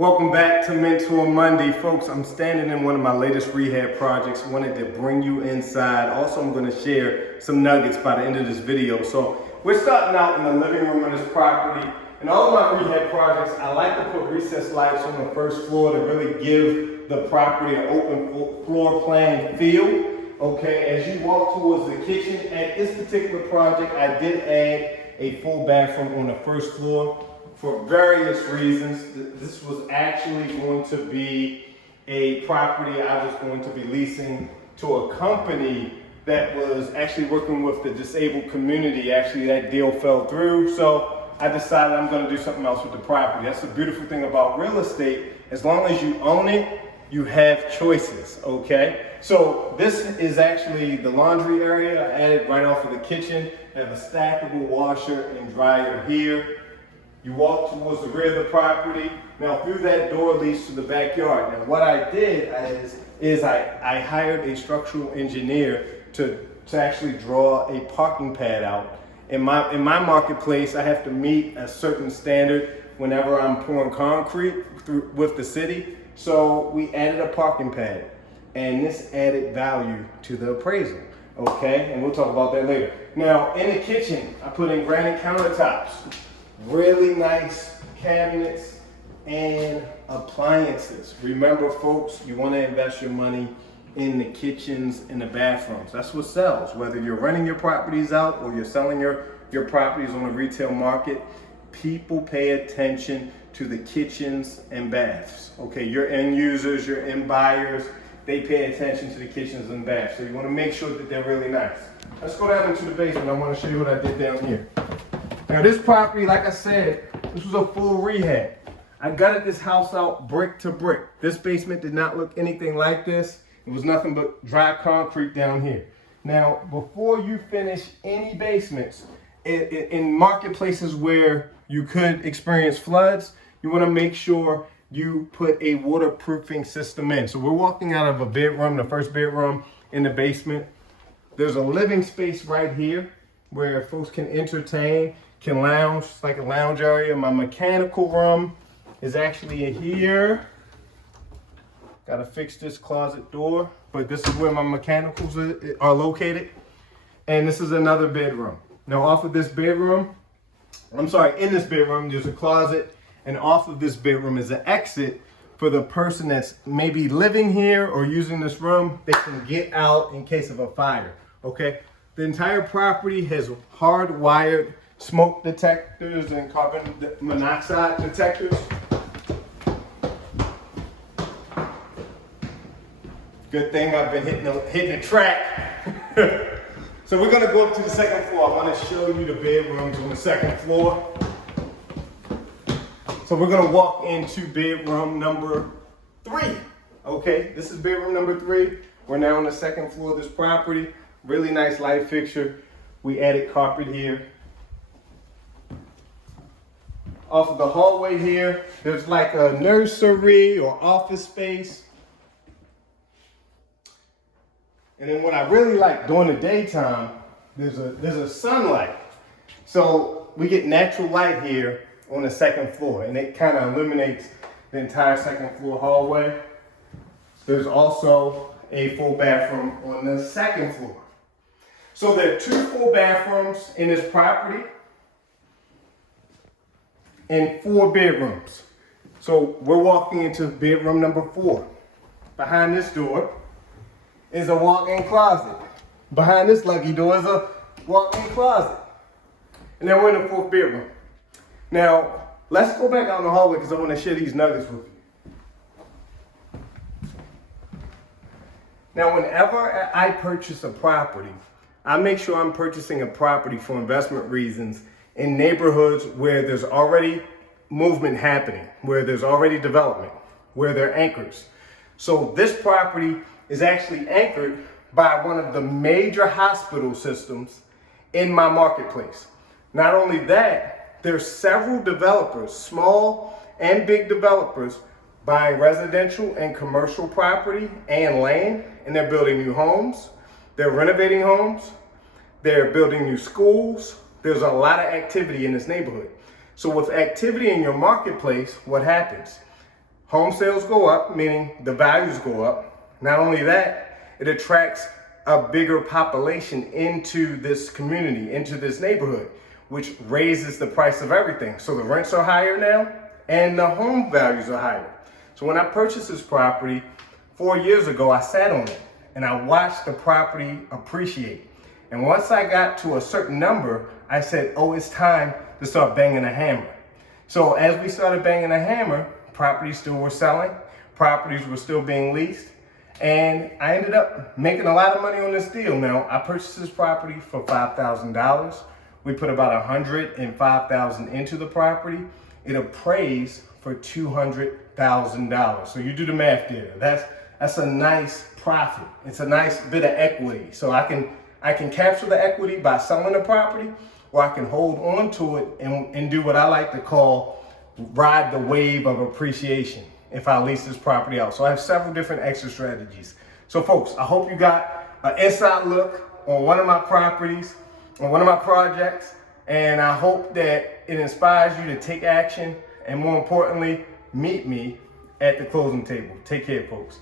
Welcome back to Mentor Monday, folks. I'm standing in one of my latest rehab projects. Wanted to bring you inside. Also, I'm going to share some nuggets by the end of this video. So we're starting out in the living room of this property. In all of my rehab projects, I like to put recessed lights on the first floor to really give the property an open floor plan feel. Okay, as you walk towards the kitchen, at this particular project, I did add a full bathroom on the first floor. For various reasons. This was actually going to be a property I was going to be leasing to a company that was actually working with the disabled community. Actually, that deal fell through, so I decided I'm going to do something else with the property. That's the beautiful thing about real estate. As long as you own it, you have choices, okay? So this is actually the laundry area. I added right off of the kitchen. I have a stackable washer and dryer here. You walk towards the rear of the property. Now through that door leads to the backyard. Now what I did is I hired a structural engineer to actually draw a parking pad out. In my marketplace, I have to meet a certain standard whenever I'm pouring concrete with the city. So we added a parking pad, and this added value to the appraisal. Okay, and we'll talk about that later. Now in the kitchen, I put in granite countertops. Really nice cabinets and appliances. Remember, folks, you want to invest your money in the kitchens and the bathrooms. That's what sells. Whether you're renting your properties out or you're selling your properties on the retail market, people pay attention to the kitchens and baths. Okay, your end users, your end buyers, they pay attention to the kitchens and baths. So you want to make sure that they're really nice. Let's go down into the basement. I want to show you what I did down here. Now this property, like I said, this was a full rehab. I gutted this house out brick to brick. This basement did not look anything like this. It was nothing but dry concrete down here. Now, before you finish any basements, in marketplaces where you could experience floods, you want to make sure you put a waterproofing system in. So we're walking out of a bedroom, the first bedroom in the basement. There's a living space right here where folks can entertain, can lounge. It's like a lounge area. My mechanical room is actually in here. Gotta fix this closet door, but this is where my mechanicals are located. And this is another bedroom. Now off of this bedroom, in this bedroom, there's a closet, and off of this bedroom is an exit for the person that's maybe living here or using this room. They can get out in case of a fire, okay? The entire property has hardwired smoke detectors and carbon monoxide detectors. Good thing I've been hitting the track. So we're gonna go up to the second floor. I wanna show you the bedrooms on the second floor. So we're gonna walk into bedroom number 3. Okay, this is bedroom number 3. We're now on the second floor of this property. Really nice light fixture. We added carpet here. Off of the hallway here, there's like a nursery or office space. And then what I really like during the daytime, there's a sunlight. So we get natural light here on the second floor, and it kind of illuminates the entire second floor hallway. There's also a full bathroom on the second floor. So there are 2 full bathrooms in this property and 4 bedrooms. So we're walking into bedroom number 4. Behind this door is a walk-in closet. Behind this lucky door is a walk-in closet. And then we're in the 4th bedroom. Now, let's go back out in the hallway because I want to share these nuggets with you. Now, whenever I purchase a property, I make sure I'm purchasing a property for investment reasons in neighborhoods where there's already movement happening, where there's already development, where there are anchors. So this property is actually anchored by one of the major hospital systems in my marketplace. Not only that, there's several developers, small and big developers, buying residential and commercial property and land, and they're building new homes, they're renovating homes, they're building new schools. There's a lot of activity in this neighborhood. So with activity in your marketplace, what happens? home sales go up, meaning the values go up. Not only that, it attracts a bigger population into this community, into this neighborhood, which raises the price of everything. So the rents are higher now and the home values are higher. So when I purchased this property 4 years ago, I sat on it and I watched the property appreciate. And once I got to a certain number, I said, oh, it's time to start banging a hammer. So as we started banging a hammer, properties still were selling, properties were still being leased, and I ended up making a lot of money on this deal. Now, I purchased this property for $5,000. We put about $105,000 into the property. It appraised for $200,000. So you do the math there. That's a nice profit. It's a nice bit of equity. So I can capture the equity by selling the property, or I can hold on to it and do what I like to call ride the wave of appreciation if I lease this property out. So I have several different exit strategies. So folks, I hope you got an inside look on one of my properties, on one of my projects, and I hope that it inspires you to take action and, more importantly, meet me at the closing table. Take care, folks.